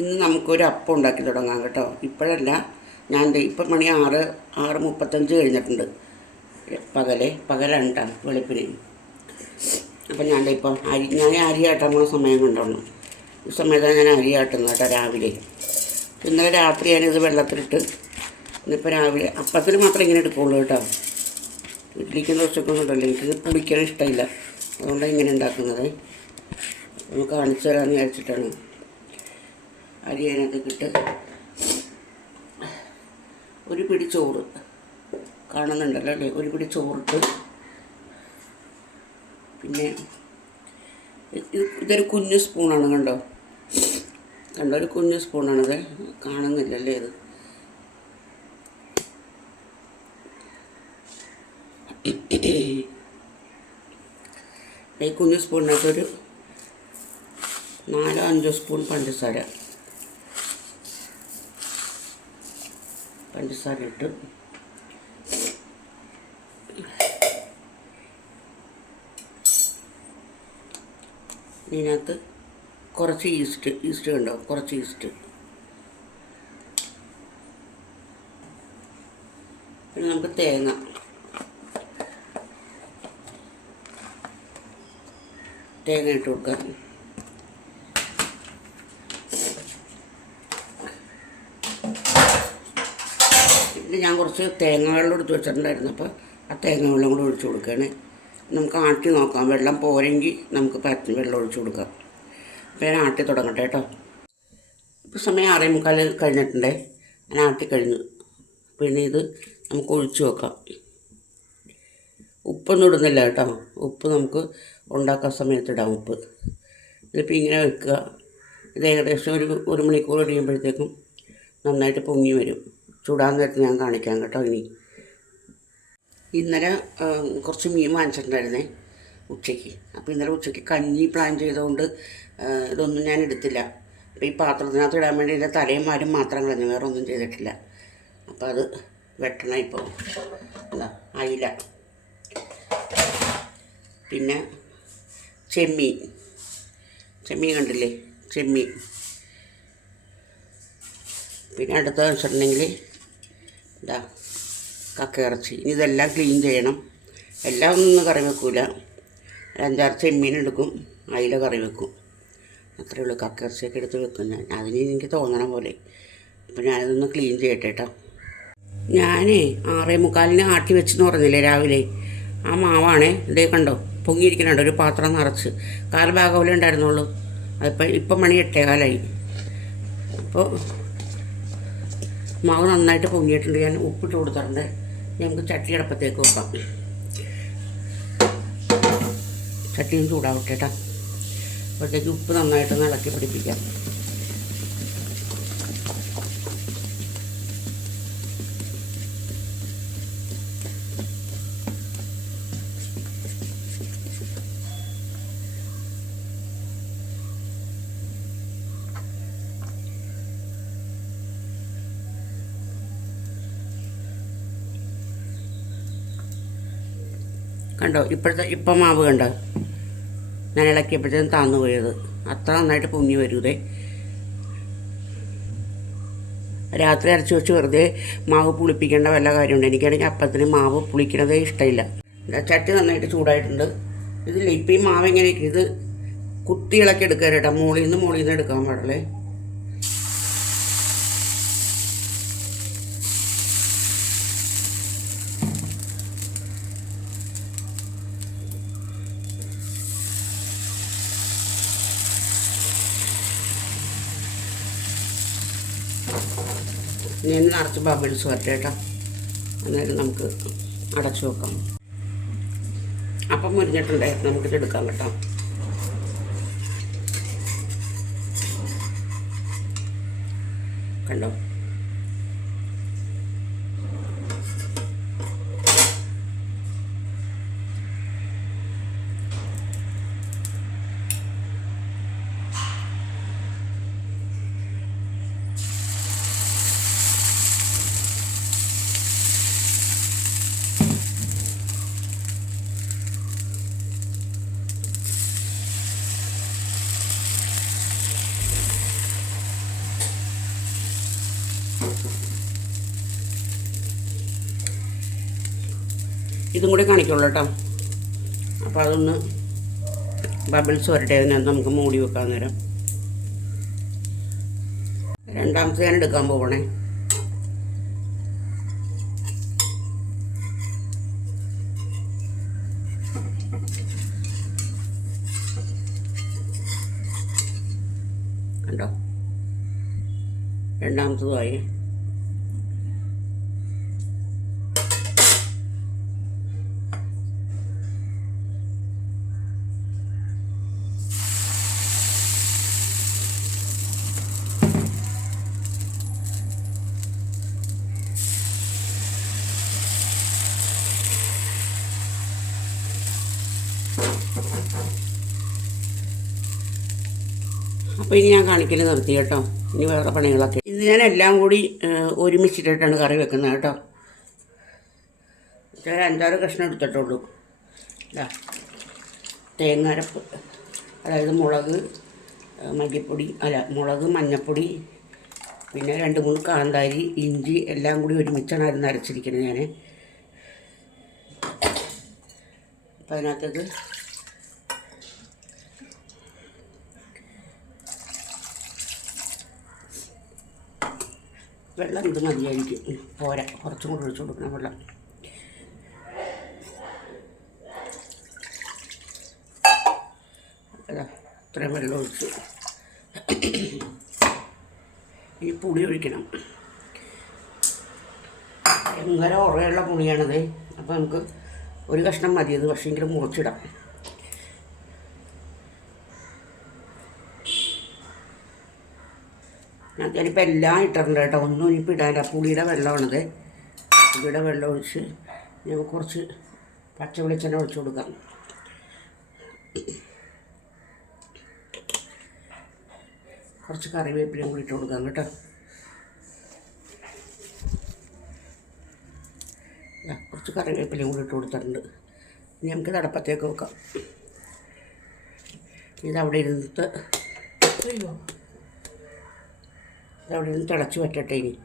ഇന്ന് നമുക്കൊരു അപ്പം ഉണ്ടാക്കി തുടങ്ങാം കേട്ടോ. ഇപ്പോഴല്ല ഞാൻ ഇപ്പം മണി ആറ് ആറ് മുപ്പത്തഞ്ച് കഴിഞ്ഞിട്ടുണ്ട്. പകൽ രണ്ടാണ് വെളുപ്പിന്. അപ്പം ഞാൻ ദേ ഇപ്പം അരി ഞാൻ അരി പോകുന്ന സമയം കൊണ്ടാണ്. ഈ സമയത്താണ് ഞാൻ അരി ആട്ടുന്നത് കേട്ടോ രാവിലെ. ഇന്നലെ രാത്രി ഞാനിത് വെള്ളത്തിലിട്ട് ഇന്നിപ്പോൾ രാവിലെ അപ്പത്തിന് മാത്രം ഇങ്ങനെ എടുക്കുള്ളൂ കേട്ടോ. ഇഡ്ലിക്കും ദോശക്കൊന്നും ഉണ്ടല്ലോ എനിക്കിത് പുളിക്കാൻ ഇഷ്ടമില്ല. അതുകൊണ്ടാണ് ഇങ്ങനെ ഉണ്ടാക്കുന്നത്. നമുക്ക് കാണിച്ചു തരാമെന്ന് വിചാരിച്ചിട്ടാണ്. അരി അതിനകത്ത് ഇട്ട് ഒരു പിടി ചോറ് കാണുന്നുണ്ടല്ലോ അല്ലേ? ഒരു പിടി ചോറിട്ട് പിന്നെ ഇത് ഇതൊരു കുഞ്ഞു സ്പൂണാണ് കണ്ടോ? കണ്ടോ? ഒരു കുഞ്ഞു സ്പൂണാണിത്. കാണുന്നില്ലല്ലേ ഇത്? ഈ കുഞ്ഞു സ്പൂണിനകത്തൊരു നാലോ അഞ്ചോ സ്പൂൺ പഞ്ചസാര. പഞ്ചസാര ഇട്ട് ഇതിനകത്ത് കുറച്ച് ഈസ്റ്റ് ഈസ്റ്റ് ഉണ്ടോ കുറച്ച് ഈസ്റ്റ്. പിന്നെ നമുക്ക് തേങ്ങ. തേങ്ങ ഇട്ട് കൊടുക്കാം പിന്നെ ഞാൻ കുറച്ച് തേങ്ങ വെള്ളം എടുത്ത് വെച്ചിട്ടുണ്ടായിരുന്നു. അപ്പോൾ ആ തേങ്ങ വെള്ളം കൂടെ ഒഴിച്ചു കൊടുക്കുകയാണ്. നമുക്ക് ആട്ടി നോക്കാം. വെള്ളം പോരെങ്കിൽ നമുക്ക് പറ്റി വെള്ളം ഒഴിച്ചു കൊടുക്കാം. അപ്പോൾ ഞാൻ ആട്ടി തുടങ്ങട്ടെ കേട്ടോ. ഇപ്പോൾ സമയം ആറേ മുക്കാൽ കഴിഞ്ഞിട്ടുണ്ടേ. ഞാൻ ആട്ടി കഴിഞ്ഞു. പിന്നെ ഇത് നമുക്ക് ഒഴിച്ചു വെക്കാം. ഉപ്പൊന്നും ഇടുന്നില്ല കേട്ടോ. ഉപ്പ് നമുക്ക് ഉണ്ടാക്കാൻ സമയത്ത് ഇടാം ഉപ്പ്. ഇതിപ്പോൾ ഇങ്ങനെ വെക്കുക. ഇത് ഏകദേശം ഒരു ഒരു മണിക്കൂർ കഴിയുമ്പോഴത്തേക്കും നന്നായിട്ട് പൊങ്ങി വരും. ചൂടാൻ നേരത്ത് ഞാൻ കാണിക്കാം കേട്ടോ ഇനി. ഇന്നലെ കുറച്ച് മീൻ വാങ്ങിച്ചിട്ടുണ്ടായിരുന്നേ ഉച്ചയ്ക്ക്. അപ്പോൾ ഇന്നലെ ഉച്ചയ്ക്ക് കഞ്ഞി പ്ലാൻ ചെയ്തുകൊണ്ട് ഇതൊന്നും ഞാൻ എടുത്തില്ല. അപ്പോൾ ഈ പാത്രത്തിനകത്ത് ഇടാൻ വേണ്ടി എന്റെ തലയും മാരും മാത്രം കളഞ്ഞു വേറെ ഒന്നും ചെയ്തിട്ടില്ല. അപ്പോൾ അത് വെട്ടണം ഇപ്പോൾ എന്താ അയില. പിന്നെ ചെമ്മീൻ. ചെമ്മീൻ കണ്ടില്ലേ? ചെമ്മീൻ. പിന്നെ അടുത്ത വെച്ചിട്ടുണ്ടെങ്കിൽ ഇതാ കക്കയിറച്ചി ഇനി ഇതെല്ലാം ക്ലീൻ ചെയ്യണം. എല്ലാം ഒന്നും കറി വെക്കൂല. അഞ്ചാറ് ചെമ്മീൻ എടുക്കും അയില കറി വെക്കും. അത്രയേ ഉള്ളൂ കക്കയിറച്ചിയൊക്കെ എടുത്ത് വെക്കും ഞാൻ. അതിന് എനിക്ക് തോന്നണ പോലെ. അപ്പം ഞാനിതൊന്ന് ക്ലീൻ ചെയ്യട്ടെ കേട്ടോ ഞാനേ ആറേ മുക്കാലിന് ആട്ടി വെച്ചെന്ന് പറഞ്ഞില്ലേ രാവിലെ. ആ മാവാണേ ഇതേ കണ്ടോ? പൊങ്ങിയിരിക്കുന്നുണ്ട്. ഒരു പാത്രം നിറച്ച്. കാൽ പോലെ ഉണ്ടായിരുന്നുള്ളൂ. അതിപ്പോൾ ഇപ്പം മണി എട്ടേകാലായി. അപ്പോൾ മാവ് നന്നായിട്ട് പൊങ്ങിയിട്ടുണ്ട്. ഞാൻ ഉപ്പിട്ട് കൊടുത്തിട്ടുണ്ട്. നമുക്ക് ചട്ടി അടപ്പത്തേക്ക് വെക്കാം. ചട്ടിയും ചൂടാവട്ടെ കേട്ടോ അപ്പോഴത്തേക്ക് ഉപ്പ് നന്നായിട്ട് ഇളക്കി പിടിപ്പിക്കാം. കണ്ടോ? ഇപ്പോഴത്തെ ഇപ്പം മാവ് കണ്ടോ? ഞാൻ ഇളക്കിയപ്പോഴത്തേക്കും താന്നു പോയത്. അത്ര നന്നായിട്ട് പൊങ്ങി വരൂതേ. രാത്രി അരച്ച് വെച്ച് വെറുതെ മാവ് പുളിപ്പിക്കേണ്ട വല്ല കാര്യമുണ്ട്. എനിക്കാണെങ്കിൽ അപ്പത്തിന് മാവ് പുളിക്കണതേ ഇഷ്ടമില്ല. ചട്ടി നന്നായിട്ട് ചൂടായിട്ടുണ്ട്. ഇതില്ല ഇപ്പം ഈ മാവ് ഇങ്ങനെ ഇത് കുത്തി ഇളക്കി കേട്ടോ. മുകളിൽ നിന്ന് നിന്ന് എടുക്കാൻ പാടില്ലേ? ഇനി നിറച്ച് ബബിൾസ് വരട്ടെ കേട്ടോ. അന്നേരം നമുക്ക് അടച്ചു വെക്കാം. അപ്പം മുരിഞ്ഞിട്ടുണ്ടേ നമുക്കിത് എടുക്കാം കേട്ടോ. കണ്ടോ? ഇതും കൂടി കാണിക്കുള്ളൂ കേട്ടോ. അപ്പോൾ അതൊന്ന് ബബിൾസ് വരട്ടെ അതിനകത്ത് നമുക്ക് മൂടി വെക്കാൻ നേരം. രണ്ടാമത്തെ ഞാൻ എടുക്കാൻ പോകണേ കണ്ടോ? രണ്ടാമത്തതുമായി അപ്പോൾ ഇനി ഞാൻ കാണിക്കൽ നിർത്തി കേട്ടോ. ഇനി വേറെ പണികളൊക്കെ. ഇത് ഞാൻ എല്ലാം കൂടി ഒരുമിച്ചിട്ടിട്ടാണ് കറി വെക്കുന്നത് കേട്ടോ. ഒരു അഞ്ചാറ് കഷ്ണം എടുത്തിട്ടുള്ളൂ. ഇതാ തേങ്ങാരപ്പ് അതായത് മുളക് മല്ലിപ്പൊടി അല്ല മുളക് മഞ്ഞൾപ്പൊടി പിന്നെ രണ്ട് മൂന്ന് കാന്താരി ഇഞ്ചി എല്ലാം കൂടി ഒരുമിച്ചാണ് അരിന്ന് അരച്ചിരിക്കുന്നത് ഞാൻ അപ്പം അതിനകത്തേക്ക് വെള്ളം ഇത് മതിയായിരിക്കും. പോരാ. കുറച്ചും കൂടി ഒഴിച്ചു കൊടുക്കണം വെള്ളം. അത്രയും വെള്ളം ഒഴിച്ചു. ഈ പുളി ഒഴിക്കണം. ഭയങ്കര ഉറയുള്ള പുളിയാണത്. അപ്പോൾ നമുക്ക് ഒരു കഷ്ണം മതിയത് പക്ഷേ പക്ഷേങ്കിലും മുറിച്ചിടാം ഞാൻ ഞാനിപ്പോൾ എല്ലാം ഇട്ടിട്ടുണ്ട് കേട്ടോ. ഒന്നും ഇനിയിപ്പോൾ ഇടാനില്ല. പുളിയുടെ വെള്ളമാണത്. പുളിയുടെ വെള്ളം ഒഴിച്ച് നമുക്ക് കുറച്ച് പച്ച വെളിച്ചെണ്ണ ഒഴിച്ചു കൊടുക്കാം. കുറച്ച് കറിവേപ്പിലയും കൂടി ഇട്ട് കൊടുക്കാം കേട്ടോ. കുറച്ച് കറിവേപ്പിലയും കൂടി ഇട്ട് കൊടുത്തിട്ടുണ്ട്. ഇനി നമുക്ക് തടപ്പത്തേക്ക് വെക്കാം. ഇതവിടെ ഇരുന്നിട്ട് അയ്യോ അതവിടെ നിന്ന് തിളച്ച് പറ്റട്ടെ ഇനി.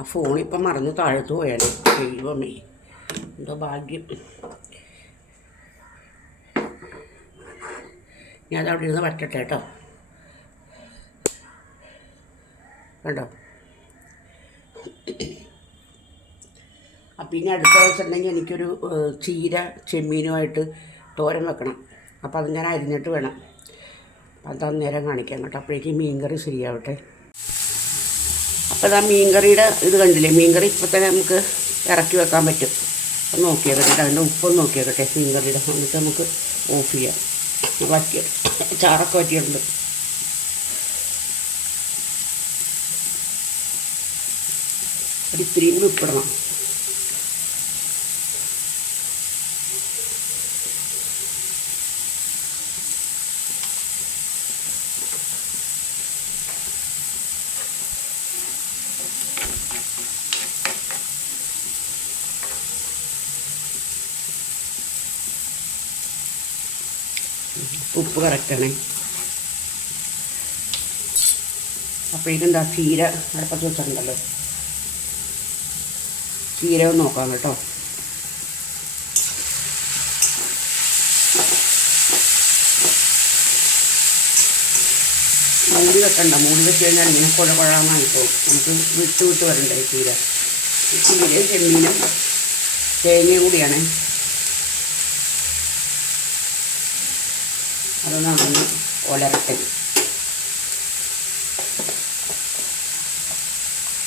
ആ ഫോണിപ്പം മറന്ന് താഴത്ത് പോയാലോ ദൈവമേ എന്തോ ഭാഗ്യം. ഞാൻ അവിടെ ഇരുന്ന് പറ്റട്ടെ കേട്ടോ. കണ്ടോ? ഇനി അടുത്ത ദിവസമുണ്ടെങ്കിൽ എനിക്കൊരു ചീര ചെമ്മീനുമായിട്ട് തോരൻ വെക്കണം. അപ്പോൾ അത് ഞാൻ അരിഞ്ഞിട്ട് വേണം. അപ്പം അത് അന്നേരം കാണിക്കാം കേട്ടോ. മീൻ കറി ശരിയാവട്ടെ. അപ്പോൾ ഇതാ മീൻകറിയുടെ ഇത് കണ്ടില്ലേ? മീൻകറി ഇപ്പോൾ തന്നെ നമുക്ക് ഇറക്കി വെക്കാൻ പറ്റും. അപ്പം നോക്കിയേക്കട്ടെ അതിന്റെ ഉപ്പൊന്ന് നോക്കിയേക്കട്ടെ മീൻകറിയുടെ. എന്നിട്ട് നമുക്ക് ഓഫ് ചെയ്യാം. വറ്റിയ ചാറൊക്കെ വറ്റിയിട്ടുണ്ട്. ഒരു ഇത്തിരിയും ഉപ്പിടണം. ഉപ്പ് കറക്റ്റാണ് അപ്പോഴേക്കെന്താ ചീര അടുപ്പത്ത് വെച്ചിട്ടുണ്ടല്ലോ. ചീര ഒന്ന് നോക്കാം കേട്ടോ. മൂടി വെക്കണ്ട. മൂടി വെച്ച് കഴിഞ്ഞാൽ ഇങ്ങനെ കുഴ പോകും. നമുക്ക് വിട്ട് വിട്ട് വരണ്ടേ ചീര. ചീരയും ചെമ്മീനും തേങ്ങയും കൂടിയാണ്. അതൊന്ന് ഒലരട്ടെ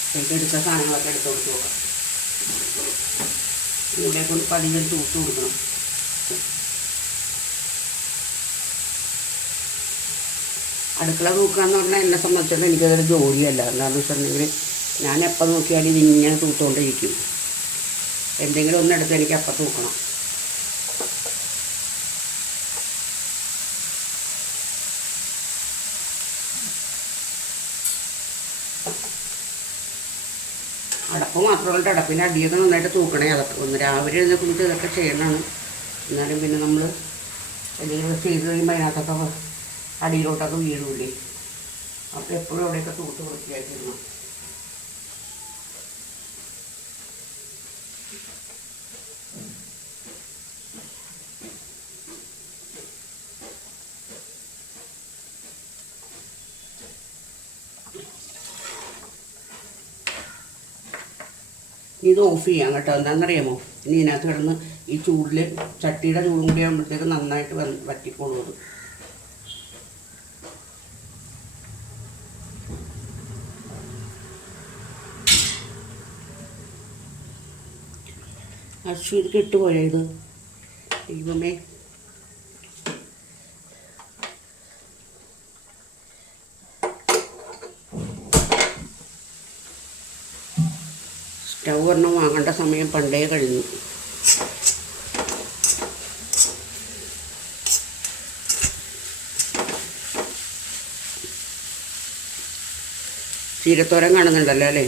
ഇതിലേക്ക് എടുത്ത സാധനങ്ങളൊക്കെ എടുത്ത് കൊടുത്ത് നോക്കാം. ഇവിടെ കൊണ്ട് പതിയെ തൂത്ത് കൊടുക്കണം. അടുക്കള തൂക്കാന്ന് പറഞ്ഞാൽ എന്നെ സംബന്ധിച്ചിടത്തോളം എനിക്കതൊരു ജോലിയല്ല. എന്താണെന്ന് വെച്ചിട്ടുണ്ടെങ്കിൽ ഞാൻ എപ്പോൾ നോക്കിയാലും ഇതിങ്ങനെ തൂത്തുകൊണ്ടിരിക്കും എന്തെങ്കിലും ഒന്നെടുത്ത് എനിക്ക് അപ്പം തൂക്കണം. അടപ്പ് മാത്രമല്ല അടപ്പിന്റെ അടിയൊക്കെ നന്നായിട്ട് തൂക്കണേ. അതൊക്കെ ഒന്ന് രാവിലെ എഴുന്നേൽക്കുമ്പോൾ ഇതൊക്കെ ചെയ്യണമാണ് എന്നാലും പിന്നെ നമ്മൾ എന്തെങ്കിലും ചെയ്ത് കഴിയുമ്പോൾ അതിനകത്തൊക്കെ അടിയിലോട്ടൊക്കെ വീഴൂലേ അപ്പോൾ എപ്പോഴും അവിടെയൊക്കെ തൂത്ത് വൃത്തിയാക്കിയിരുന്നു ഇത് ഓഫ് ചെയ്യാം കേട്ടോ. എന്താണെന്നറിയാമോ? ഇനി ഇതിനകത്ത് കിടന്ന് ഈ ചൂടിൽ ചട്ടിയുടെ ചൂടും കൂടി ആകുമ്പോഴത്തേക്ക് നന്നായിട്ട് വറ്റിക്കോളൂ അത്. അശ്വ ഇത് കെട്ടുപോയോ ഇത്? ദൈവമേ. ഒരെണ്ണം വാങ്ങേണ്ട സമയം പണ്ടേ കഴിഞ്ഞു. ചീരത്തോരൻ കാണുന്നുണ്ടല്ലോ അല്ലേ?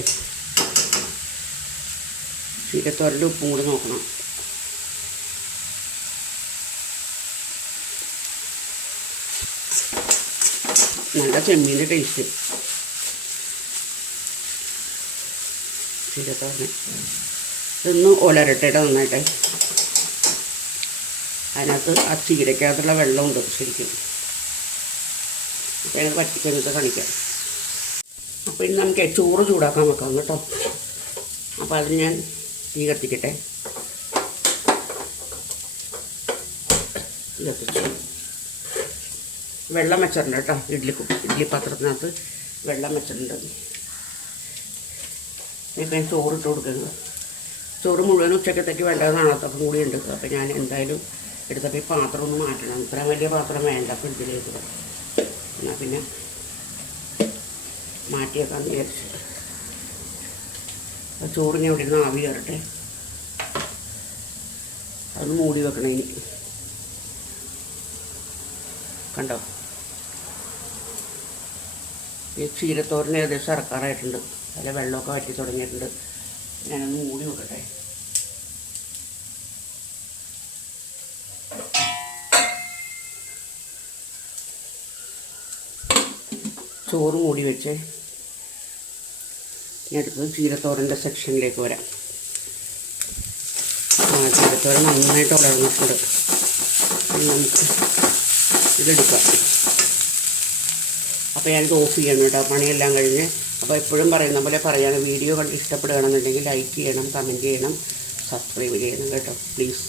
ചീരത്തോരന്റെ ഉപ്പും കൂടി നോക്കണം. നല്ല ചെമ്മീന്റെ ടേസ്റ്റ് ചീരത്തോരന് ഇതൊന്ന് ഒലരട്ടയുടെ നന്നായിട്ട് അതിനകത്ത് ആ ചീരക്കകത്തുള്ള വെള്ളമുണ്ട് ശരിക്കും. ഞങ്ങൾ പറ്റിക്കഴിഞ്ഞിട്ട് കാണിക്കാം. അപ്പോൾ ഇനി നമുക്ക് ചോറ് ചൂടാക്കാൻ വെക്കാം കേട്ടോ. അപ്പോൾ അതിന് ഞാൻ തീ കത്തിക്കട്ടെ. വെള്ളം വെച്ചിട്ടുണ്ട് കേട്ടോ. ഇഡ്ഡലി ഇഡ്ഡലി പാത്രത്തിനകത്ത് വെള്ളം വെച്ചിട്ടുണ്ട്. ഇപ്പം ചോറിട്ട് കൊടുക്കുന്നത് ചോറ് മുഴുവൻ ഉച്ചക്കത്തേക്ക് വേണ്ടതെന്നാണ് അപ്പം കൂടി ഉണ്ട്. അപ്പോൾ ഞാൻ എന്തായാലും എടുത്തപ്പോൾ ഈ പാത്രം ഒന്ന് മാറ്റണം. ഇത്ര വലിയ പാത്രം വേണ്ട ഫ്രിഡ്ജിലേക്ക്. എന്നാൽ പിന്നെ മാറ്റിയേക്കാന്ന് വിചാരിച്ചു. ചോറ് ചോറിന് എവിടെ ഇരുന്ന് ആവി കയറട്ടെ. അത് മൂടി വെക്കണം ഇനി. കണ്ടോ? ഈ ക്ഷീരത്തോരൻ ഏകദേശം ഇറക്കാറായിട്ടുണ്ട്. അതിൽ വെള്ളമൊക്കെ വറ്റി തുടങ്ങിയിട്ടുണ്ട്. ഞാനൊന്ന് മൂടി നോക്കട്ടെ. ചോറ് മൂടി വെച്ച് ഞാൻ അടുത്തത് ചീരത്തോരന്റെ സെക്ഷനിലേക്ക് വരാം. ആ ചീരത്തോരൻ നന്നായിട്ട് വളർന്നിട്ടുണ്ട്. നമുക്ക് ഇതെടുക്കാം. അപ്പോൾ ഞാനിത് ഓഫ് ചെയ്യണം കേട്ടോ. പണിയെല്ലാം കഴിഞ്ഞ്. അപ്പോൾ എപ്പോഴും പറയുന്ന പോലെ പറയാണ് വീഡിയോ കണ്ട് ഇഷ്ടപ്പെടുകയാണെന്നുണ്ടെങ്കിൽ ലൈക്ക് ചെയ്യണം കമന്റ് ചെയ്യണം സബ്സ്ക്രൈബ് ചെയ്യണം കേട്ടോ. പ്ലീസ്